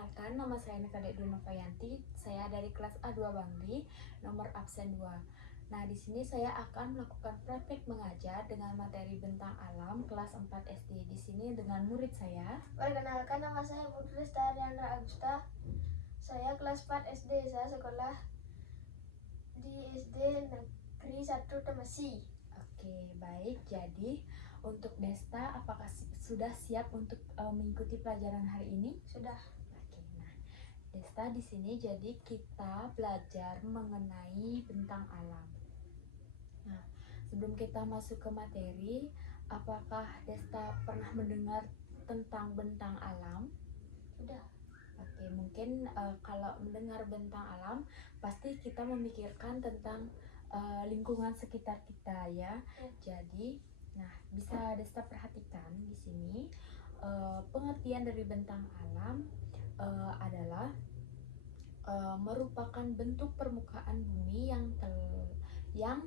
Perkenalkan, nama saya Nekade Dunovayanti. Saya dari kelas A2 Bangli, nomor absen 2. Nah, di sini saya akan melakukan praktik mengajar dengan materi bentang alam kelas 4 SD. Di sini dengan murid saya. Perkenalkan, nama saya Putri Lestari Andra Agusta. Saya kelas 4 SD. Saya sekolah di SD Negeri 1 Temesi. Oke, baik. Jadi, untuk Desta, apakah sudah siap untuk mengikuti pelajaran hari ini? Sudah. Oke, nah, Desta di sini jadi kita belajar mengenai bentang alam. Nah, sebelum kita masuk ke materi, apakah Desta pernah mendengar tentang bentang alam? Sudah. Oke, mungkin kalau mendengar bentang alam, pasti kita memikirkan tentang lingkungan sekitar kita ya. Jadi, nah bisa Desta perhatikan di sini pengertian dari bentang alam adalah merupakan bentuk permukaan bumi yang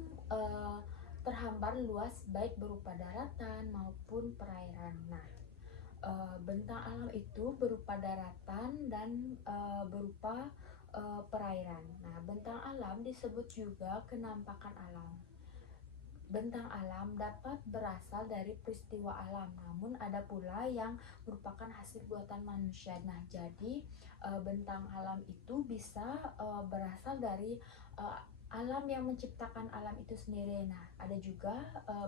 terhambar luas baik berupa daratan maupun perairan. Nah, bentang alam itu berupa daratan dan berupa perairan. Nah, bentang alam disebut juga kenampakan alam. Bentang alam dapat berasal dari peristiwa alam, namun ada pula yang merupakan hasil buatan manusia. Nah, jadi bentang alam itu bisa berasal dari alam yang menciptakan alam itu sendiri. Nah, ada juga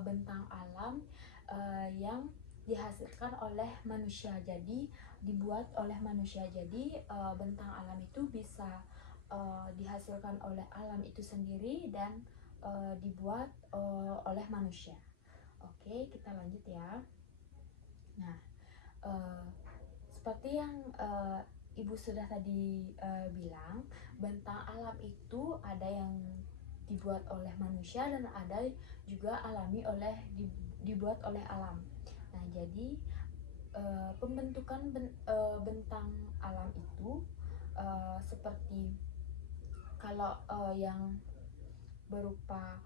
bentang alam yang dihasilkan oleh manusia, jadi dibuat oleh manusia. Jadi bentang alam itu bisa dihasilkan oleh alam itu sendiri dan dibuat oleh manusia. Oke, kita lanjut ya. Nah, seperti yang Ibu sudah tadi bilang, bentang alam itu ada yang dibuat oleh manusia dan ada juga dibuat oleh alam. Nah, jadi pembentukan bentang alam itu seperti kalau yang berupa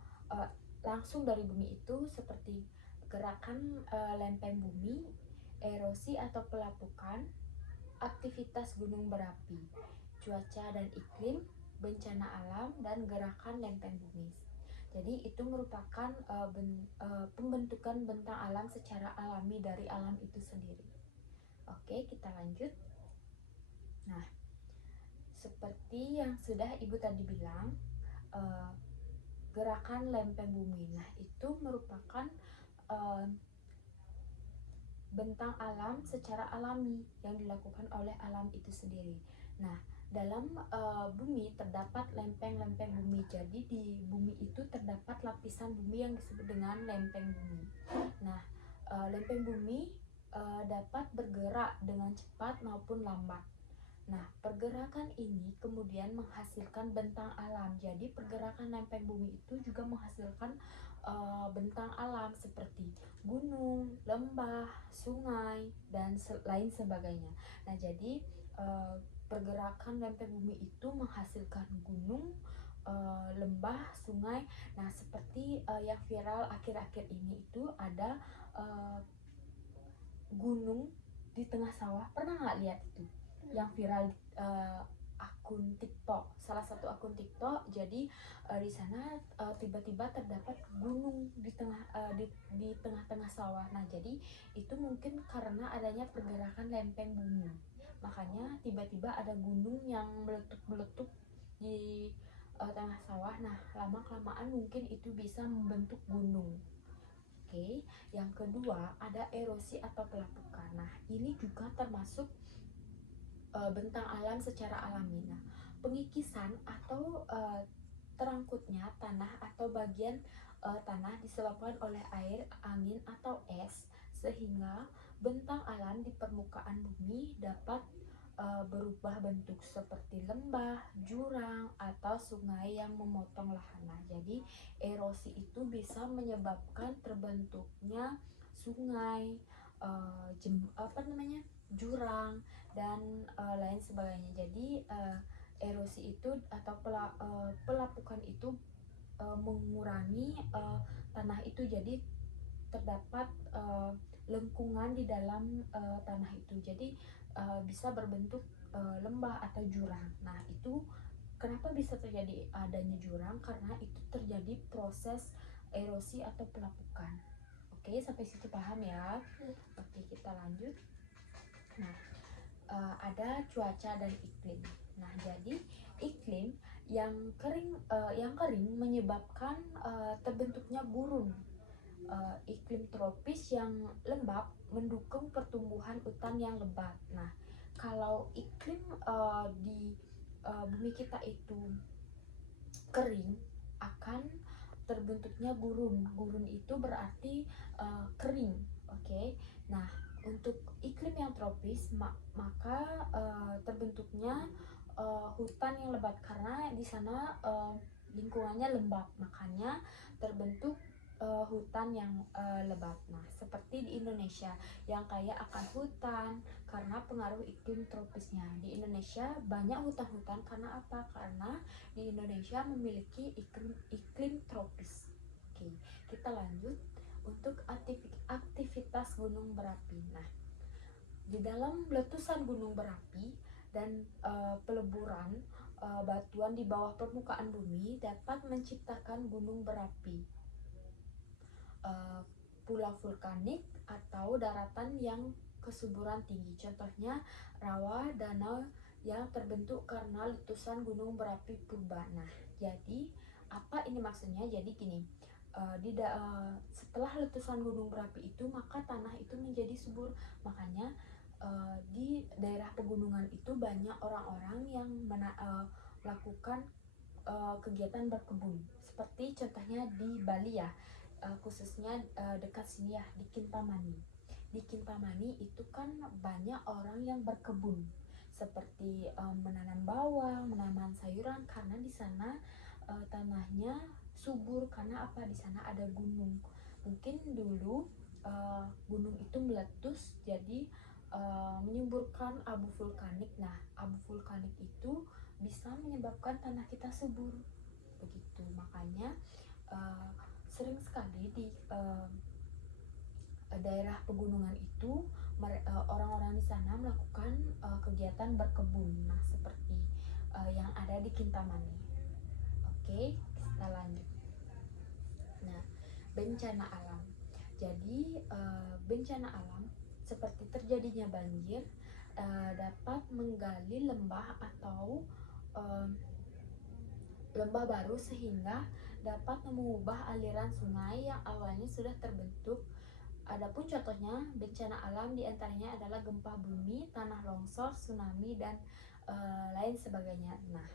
langsung dari bumi itu seperti gerakan lempeng bumi, erosi atau pelapukan, aktivitas gunung berapi, cuaca dan iklim, bencana alam, dan gerakan lempeng bumi. Jadi itu merupakan pembentukan bentang alam secara alami dari alam itu sendiri. Oke, kita lanjut. Nah, seperti yang sudah Ibu tadi bilang, gerakan lempeng bumi. Nah, itu merupakan bentang alam secara alami yang dilakukan oleh alam itu sendiri. Nah, dalam bumi terdapat lempeng-lempeng bumi. Jadi di bumi itu terdapat lapisan bumi yang disebut dengan lempeng bumi. Nah, lempeng bumi dapat bergerak dengan cepat maupun lambat. Nah, pergerakan ini kemudian menghasilkan bentang alam. Jadi pergerakan lempeng bumi itu juga menghasilkan bentang alam seperti gunung, lembah, sungai, dan lain sebagainya. Nah, jadi pergerakan lempeng bumi itu menghasilkan gunung, lembah, sungai. Nah, seperti yang viral akhir-akhir ini itu ada gunung di tengah sawah. Pernah nggak lihat itu? Yang viral akun TikTok, salah satu akun TikTok. Jadi di sana tiba-tiba terdapat gunung di tengah-tengah sawah. Nah, jadi itu mungkin karena adanya pergerakan lempeng bumi. Makanya tiba-tiba ada gunung yang meletup-meletup di tengah sawah. Nah, lama-kelamaan mungkin itu bisa membentuk gunung. Oke, yang kedua ada erosi atau pelapukan. Nah, ini juga termasuk bentang alam secara alami. Nah, pengikisan atau terangkutnya tanah atau bagian tanah disebabkan oleh air, angin, atau es, sehingga bentang alam di permukaan bumi dapat berubah bentuk seperti lembah, jurang, atau sungai yang memotong lahan. Nah, jadi erosi itu bisa menyebabkan terbentuknya sungai, jurang, dan lain sebagainya. Jadi erosi itu atau pelapukan itu mengurangi tanah itu, jadi terdapat lengkungan di dalam tanah itu. Jadi bisa berbentuk lembah atau jurang. Nah, itu kenapa bisa terjadi adanya jurang? Karena itu terjadi proses erosi atau pelapukan. Oke, sampai situ paham ya? Oke, kita lanjut. Nah, ada cuaca dan iklim. Nah, jadi iklim yang kering menyebabkan terbentuknya gurun. Iklim tropis yang lembab mendukung pertumbuhan hutan yang lebat. Nah, kalau iklim di bumi kita itu kering, akan terbentuknya gurun. Gurun itu berarti kering. Oke. Nah, untuk iklim yang tropis maka terbentuknya hutan yang lebat karena di sana lingkungannya lembab, makanya terbentuk hutan yang lebat. Nah, seperti di Indonesia yang kaya akan hutan karena pengaruh iklim tropisnya. Di Indonesia banyak hutan-hutan karena apa? Karena di Indonesia memiliki iklim tropis. Oke, kita lanjut untuk aktivitas gunung berapi. Nah, di dalam letusan gunung berapi dan peleburan batuan di bawah permukaan bumi dapat menciptakan gunung berapi, pulau vulkanik atau daratan yang kesuburan tinggi. Contohnya rawa, danau yang terbentuk karena letusan gunung berapi purba. Nah, jadi apa ini maksudnya? Jadi gini, setelah letusan gunung berapi itu maka tanah itu menjadi subur. Makanya di daerah pegunungan itu banyak orang-orang yang melakukan kegiatan berkebun. Seperti contohnya di Bali ya, khususnya dekat sini ya, di Kintamani. Di Kintamani itu kan banyak orang yang berkebun, seperti menanam bawang, menanam sayuran karena di sana tanahnya subur. Karena apa? Di sana ada gunung. Mungkin dulu gunung itu meletus, jadi menyuburkan abu vulkanik. Nah, abu vulkanik itu bisa menyebabkan tanah kita subur. Begitu, makanya sering sekali di daerah pegunungan itu orang-orang di sana melakukan kegiatan berkebun. Nah, seperti yang ada di Kintamani. Oke, kita lanjut. Nah, bencana alam. Jadi bencana alam seperti terjadinya banjir dapat menggali lembah atau lembah baru sehingga dapat mengubah aliran sungai yang awalnya sudah terbentuk. Adapun contohnya bencana alam diantaranya adalah gempa bumi, tanah longsor, tsunami, dan lain sebagainya. Nah,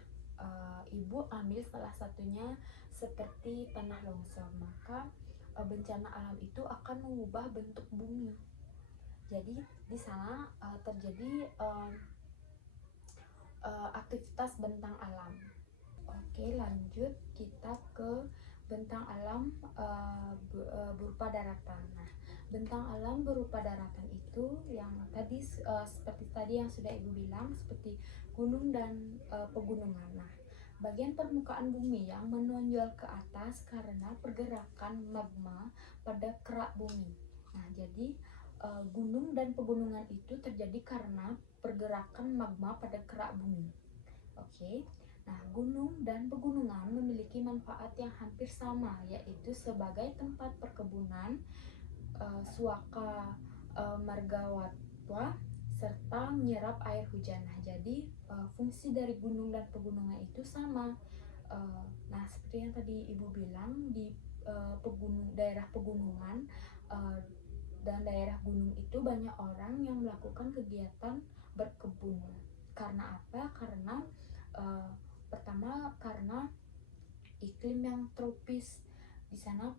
Ibu ambil salah satunya seperti tanah longsor, maka bencana alam itu akan mengubah bentuk bumi. Jadi di sana terjadi aktivitas bentang alam. Oke, lanjut kita ke bentang alam berupa daratan. Nah, bentang alam berupa daratan itu yang tadi seperti tadi yang sudah Ibu bilang, seperti gunung dan pegunungan. Nah, bagian permukaan bumi yang menonjol ke atas karena pergerakan magma pada kerak bumi. Nah, jadi gunung dan pegunungan itu terjadi karena pergerakan magma pada kerak bumi. Oke. Nah, gunung dan pegunungan memiliki manfaat yang hampir sama, yaitu sebagai tempat perkebunan, suaka margawatwa, serta menyerap air hujan. Nah, jadi fungsi dari gunung dan pegunungan itu sama. Nah, seperti yang tadi Ibu bilang, di daerah pegunungan dan daerah gunung itu banyak orang yang melakukan kegiatan berkebun. Karena apa? Karena pertama karena iklim yang tropis. Di sana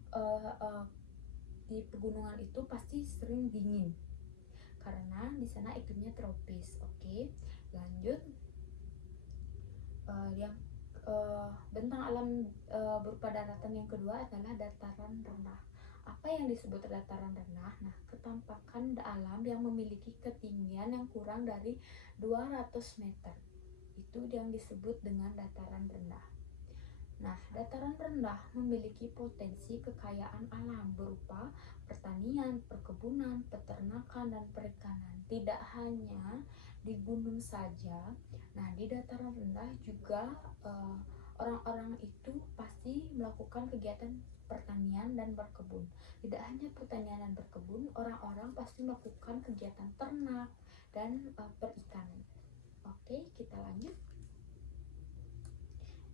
di pegunungan itu pasti sering dingin karena di sana iklimnya tropis. Oke, lanjut. Yang bentang alam berupa daratan yang kedua adalah dataran rendah. Apa yang disebut dataran rendah? Nah, ketampakan alam yang memiliki ketinggian yang kurang dari 200 meter. Itu yang disebut dengan dataran rendah. Nah, dataran rendah memiliki potensi kekayaan alam berupa pertanian, perkebunan, peternakan, dan perikanan. Tidak hanya di gunung saja. Nah, di dataran rendah juga orang-orang itu pasti melakukan kegiatan pertanian dan berkebun. Tidak hanya pertanian dan berkebun, orang-orang pasti melakukan kegiatan ternak dan perikanan. Oke, kita lanjut.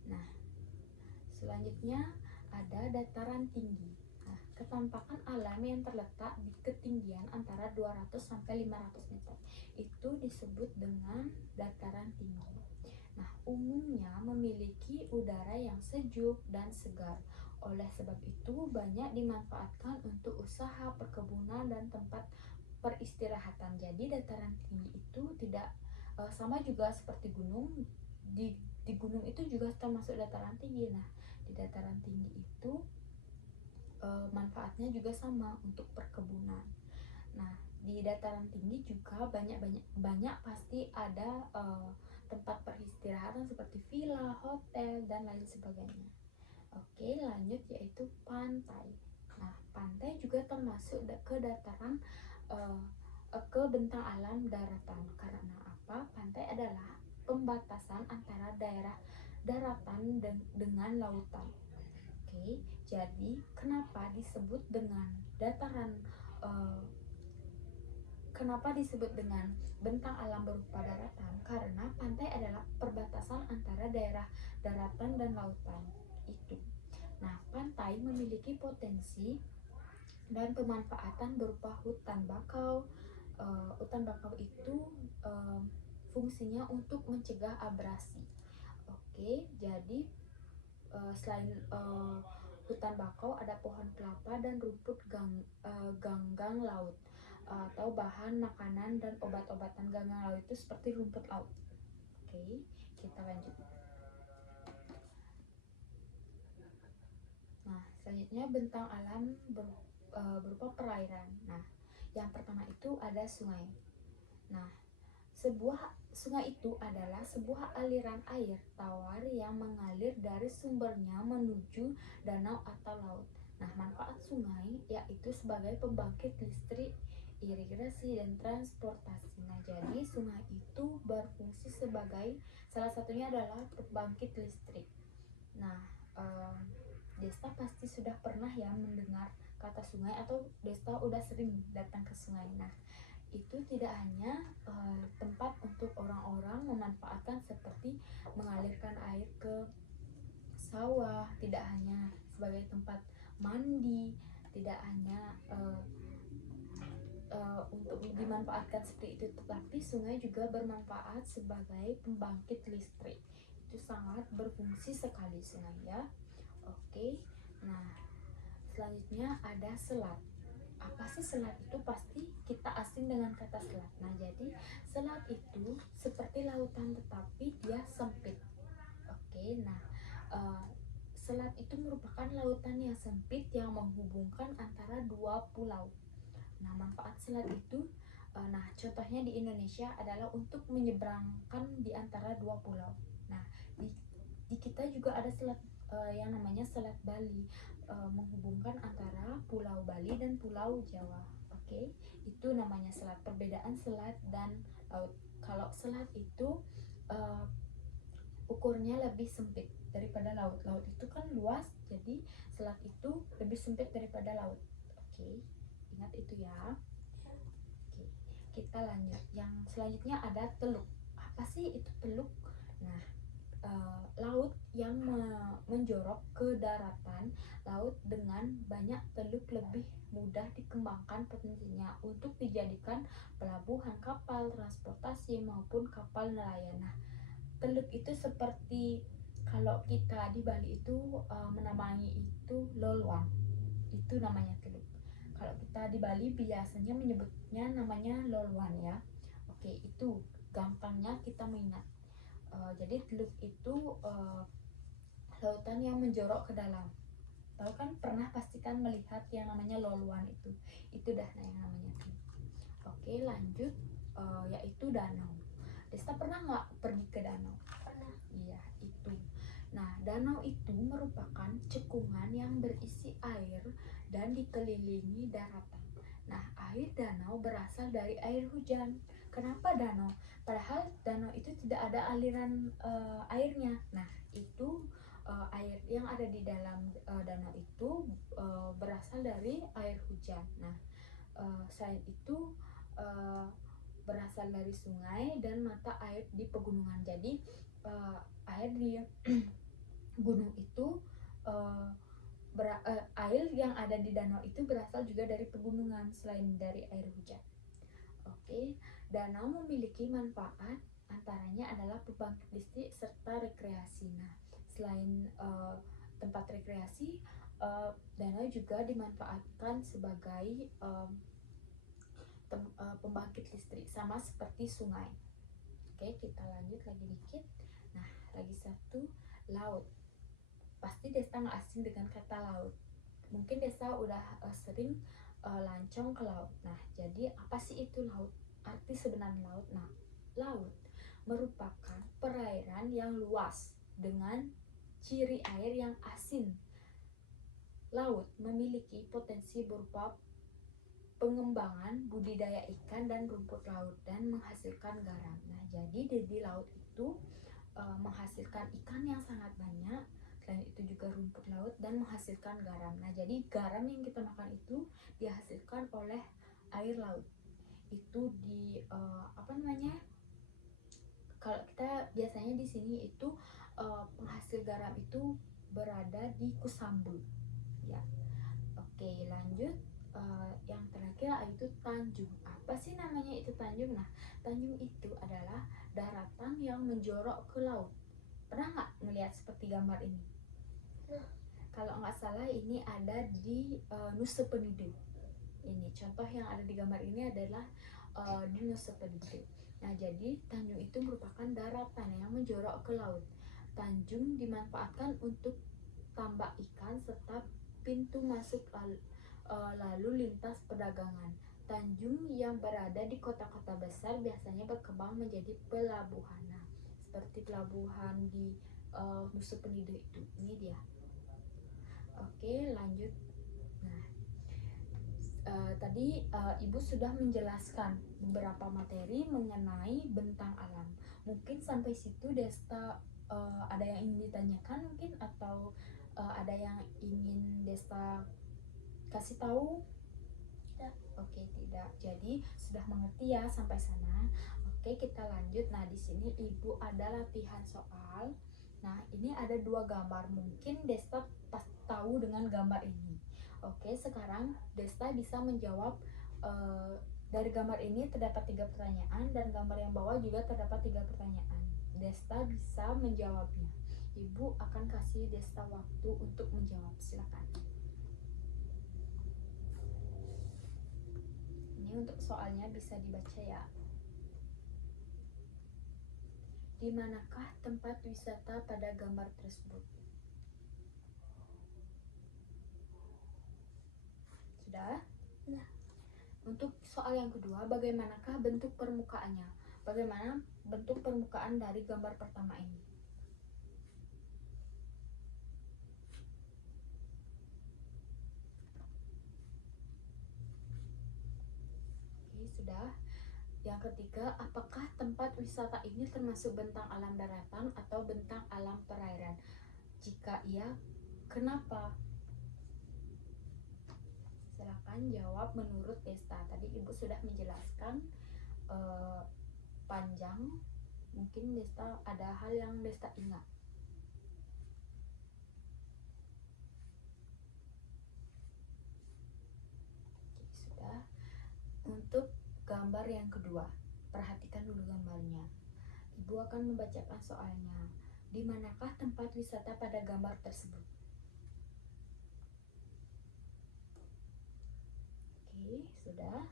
Nah, selanjutnya ada dataran tinggi. Nah, ketampakan alam yang terletak di ketinggian antara 200 sampai 500 meter itu disebut dengan dataran tinggi. Nah, umumnya memiliki udara yang sejuk dan segar. Oleh sebab itu, banyak dimanfaatkan untuk usaha perkebunan dan tempat peristirahatan. Jadi, dataran tinggi itu tidak sama juga seperti gunung. Di gunung itu juga termasuk dataran tinggi. Nah, di dataran tinggi itu manfaatnya juga sama untuk perkebunan. Nah, di dataran tinggi juga banyak pasti ada tempat peristirahatan seperti villa, hotel, dan lain sebagainya. Oke, lanjut yaitu pantai. Nah, pantai juga termasuk ke dataran ke bentang alam daratan. Karena apa? Pantai adalah pembatasan antara daerah daratan dengan lautan. Oke, jadi kenapa disebut dengan dataran kenapa disebut dengan bentang alam berupa daratan? Karena pantai adalah perbatasan antara daerah daratan dan lautan. Itu. Nah, pantai memiliki potensi dan pemanfaatan berupa hutan bakau. Hutan bakau itu fungsinya untuk mencegah abrasi. Oke, jadi selain hutan bakau ada pohon kelapa dan rumput ganggang laut atau bahan makanan dan obat-obatan ganggang laut itu seperti rumput laut. Oke, kita lanjut. Nah, selanjutnya bentang alam berupa perairan. Nah, yang pertama itu ada sungai. Nah, sebuah sungai itu adalah sebuah aliran air tawar yang mengalir dari sumbernya menuju danau atau laut. Nah, manfaat sungai yaitu sebagai pembangkit listrik, irigasi, dan transportasi. Nah, jadi sungai itu berfungsi sebagai salah satunya adalah pembangkit listrik. Nah, Desta pasti sudah pernah ya mendengar kata sungai atau Desta udah sering datang ke sungai. Nah, itu tidak hanya tempat untuk orang-orang memanfaatkan seperti mengalirkan air ke sawah, tidak hanya sebagai tempat mandi, tidak hanya untuk dimanfaatkan seperti itu, tetapi sungai juga bermanfaat sebagai pembangkit listrik. Itu sangat berfungsi sekali sungai ya. Oke, nah selanjutnya ada selat. Apa sih selat itu? Pasti kita asing dengan kata selat. Nah, jadi selat itu seperti lautan tetapi dia sempit. Oke, nah selat itu merupakan lautan yang sempit yang menghubungkan antara dua pulau. Nah, manfaat selat itu, nah contohnya di Indonesia adalah untuk menyeberangkan di antara dua pulau. Nah, di kita juga ada selat yang namanya Selat Bali, menghubungkan antara Pulau Bali dan Pulau Jawa. Oke, itu namanya selat. Perbedaan selat dan laut. Kalau selat itu ukurnya lebih sempit daripada laut. Laut itu kan luas, jadi selat itu lebih sempit daripada laut. Oke, ingat itu ya. Oke, kita lanjut. Yang selanjutnya ada teluk. Apa sih itu teluk? Nah, laut yang menjorok ke daratan. Laut dengan banyak teluk lebih mudah dikembangkan potensinya untuk dijadikan pelabuhan kapal transportasi maupun kapal nelayan. Nah, teluk itu seperti kalau kita di Bali itu menamai itu loluan, itu namanya teluk. Kalau kita di Bali biasanya menyebutnya namanya loluan ya. Oke, itu gampangnya kita mengingat. Jadi teluk itu lautan yang menjorok ke dalam. Tahu kan, pernah pastikan melihat yang namanya loluan itu dah yang namanya teluk. Oke, lanjut yaitu danau. Desta pernah nggak pergi ke danau? Pernah. Iya, itu. Nah, danau itu merupakan cekungan yang berisi air dan dikelilingi daratan. Nah, air danau berasal dari air hujan. Kenapa danau? Padahal danau itu tidak ada aliran airnya. Nah, itu air yang ada di dalam danau itu berasal dari air hujan. Nah, selain itu uh, berasal dari sungai dan mata air di pegunungan. Jadi air di gunung itu uh, air yang ada di danau itu berasal juga dari pegunungan selain dari air hujan. Oke, danau memiliki manfaat antaranya adalah pembangkit listrik serta rekreasi. Nah, selain tempat rekreasi, danau juga dimanfaatkan sebagai pembangkit listrik sama seperti sungai. Oke, kita lanjut lagi dikit. Nah, lagi satu, laut. Pasti Desta nggak asing dengan kata laut. Mungkin Desta udah sering lancong ke laut. Nah, jadi apa sih itu laut? Arti sebenarnya laut. Nah, laut merupakan perairan yang luas dengan ciri air yang asin. Laut memiliki potensi berupa pengembangan budidaya ikan dan rumput laut dan menghasilkan garam. Nah, jadi di laut itu menghasilkan ikan yang sangat banyak, selain itu juga rumput laut dan menghasilkan garam. Nah, jadi garam yang kita makan itu dihasilkan oleh air laut. Itu di apa namanya? Kalau kita biasanya di sini itu penghasil garam itu berada di Kusambu. Ya. Oke, lanjut. Yang terakhir itu Tanjung. Apa sih namanya itu Tanjung? Nah, Tanjung itu adalah daratan yang menjorok ke laut. Pernah nggak ngelihat seperti gambar ini? Kalau nggak salah ini ada di Nusa Penida. Ini contoh yang ada di gambar ini adalah di Nusa Penida. Nah, jadi Tanjung itu merupakan daratan yang menjorok ke laut. Tanjung dimanfaatkan untuk tambak ikan serta pintu masuk lalu lintas perdagangan. Tanjung yang berada di kota-kota besar biasanya berkembang menjadi pelabuhan. Nah, seperti pelabuhan di Nusa Penida itu. Ini dia. Oke, lanjut. Nah, tadi Ibu sudah menjelaskan beberapa materi mengenai bentang alam. Mungkin sampai situ Desta ada yang ingin ditanyakan mungkin atau ada yang ingin Desta kasih tahu? Tidak. Oke, tidak. Jadi sudah mengerti ya sampai sana. Oke, kita lanjut. Nah, di sini Ibu ada latihan soal. Nah, ini ada dua gambar. Mungkin Desta tahu dengan gambar ini. Oke, sekarang Desta bisa menjawab dari gambar ini terdapat 3 pertanyaan dan gambar yang bawah juga terdapat 3 pertanyaan. Desta bisa menjawabnya. Ibu akan kasih Desta waktu untuk menjawab. Silakan. Ini untuk soalnya bisa dibaca ya. Di manakah tempat wisata pada gambar tersebut? Sudah? Nah. Untuk soal yang kedua, bagaimanakah bentuk permukaannya? Bagaimana bentuk permukaan dari gambar pertama ini? Oke, sudah. Yang ketiga, apakah tempat wisata ini termasuk bentang alam daratan atau bentang alam perairan? Jika iya, kenapa? Silakan jawab menurut Desta. Tadi Ibu sudah menjelaskan panjang. Mungkin Desta ada hal yang Desta ingat. Oke, sudah. Untuk gambar yang kedua, perhatikan dulu gambarnya. Ibu akan membacakan soalnya. Di manakah tempat wisata pada gambar tersebut? Oke, sudah.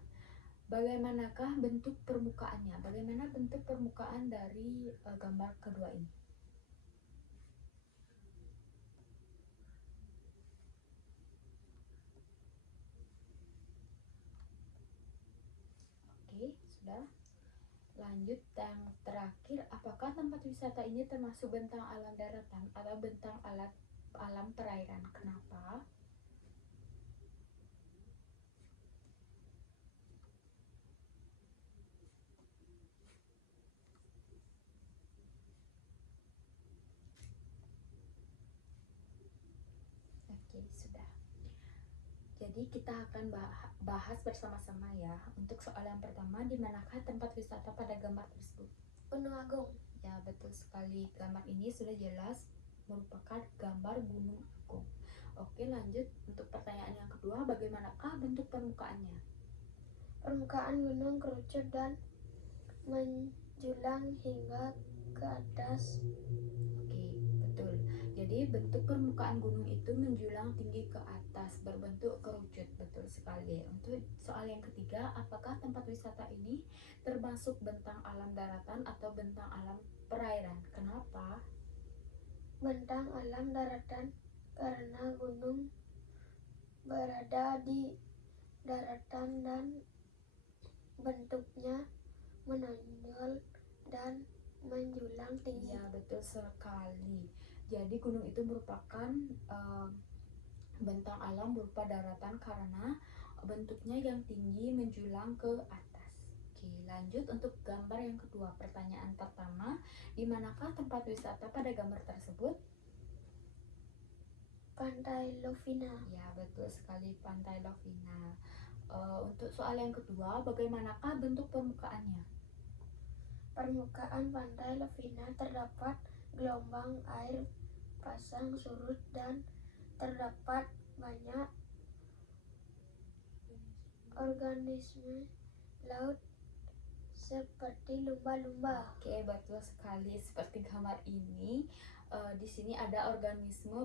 Bagaimanakah bentuk permukaannya? Bagaimana bentuk permukaan dari gambar kedua ini? Oke, sudah. Lanjut yang terakhir, apakah tempat wisata wisata ini termasuk bentang alam daratan atau bentang alam perairan. Kenapa? Oke, sudah. Jadi kita akan bahas bersama-sama ya. Untuk soal yang pertama, di manakah tempat wisata pada gambar tersebut? Gunung Agung. Ya, betul sekali. Gambar ini sudah jelas merupakan gambar Gunung Agung. Oke, lanjut untuk pertanyaan yang kedua, bagaimanakah bentuk permukaannya? Permukaan gunung kerucut dan menjulang hingga ke atas. Oke, betul. Jadi bentuk permukaan gunung itu menjulang tinggi ke atas, berbentuk kerucut. Betul sekali. Untuk soal yang ketiga, apakah tempat wisata ini termasuk bentang alam daratan atau bentang alam perairan? Kenapa? Bentang alam daratan karena gunung berada di daratan dan bentuknya menonjol dan menjulang tinggi. Ya, betul sekali. Jadi gunung itu merupakan bentang alam berupa daratan karena bentuknya yang tinggi menjulang ke atas. Oke, lanjut untuk gambar yang kedua. Pertanyaan pertama, di manakah tempat wisata pada gambar tersebut? Pantai Lovina. Ya, betul sekali, Pantai Lovina. Untuk soal yang kedua, bagaimanakah bentuk permukaannya? Permukaan Pantai Lovina terdapat gelombang air pasang surut dan terdapat banyak organisme laut seperti lumba-lumba. Oke, betul sekali. Seperti gambar ini, di sini ada organisme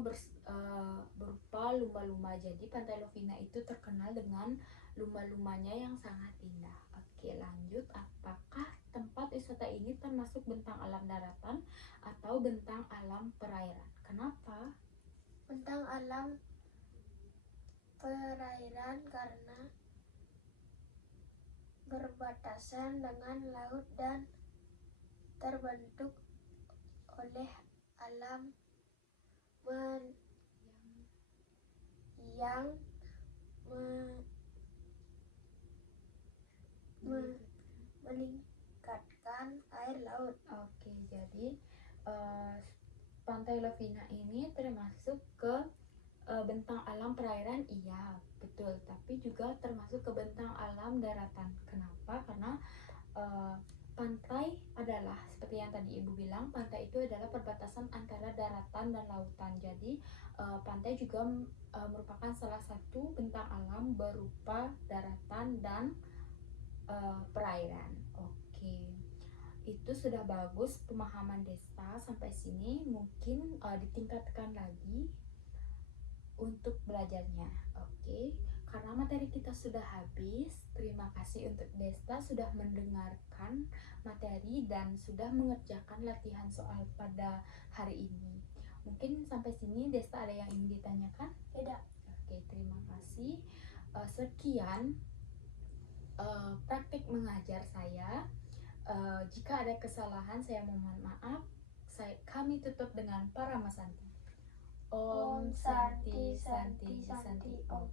berupa lumba-lumba. Jadi Pantai Lovina itu terkenal dengan lumba-lumbanya yang sangat indah. Oke, lanjut. Apakah tempat wisata ini termasuk bentang alam daratan atau bentang alam perairan? Kenapa? Bentang alam perairan karena berbatasan dengan laut dan terbentuk oleh alam yang meningkatkan air laut. Oke, jadi Pantai Lovina ini termasuk ke bentang alam perairan, iya betul, tapi juga termasuk ke bentang alam daratan. Kenapa? Karena pantai adalah seperti yang tadi ibu bilang, pantai itu adalah perbatasan antara daratan dan lautan. Jadi pantai juga merupakan salah satu bentang alam berupa daratan dan perairan. Oke, itu sudah bagus pemahaman Desta. Sampai sini mungkin ditingkatkan lagi untuk belajarnya. Oke, karena materi kita sudah habis, terima kasih untuk Desta sudah mendengarkan materi dan sudah mengerjakan latihan soal pada hari ini. Mungkin sampai sini Desta ada yang ingin ditanyakan? Tidak. Oke, terima kasih. Sekian praktik mengajar saya. Jika ada kesalahan saya mohon maaf. Kami tutup dengan Paramasanti. Om Santi Santi Santi Om.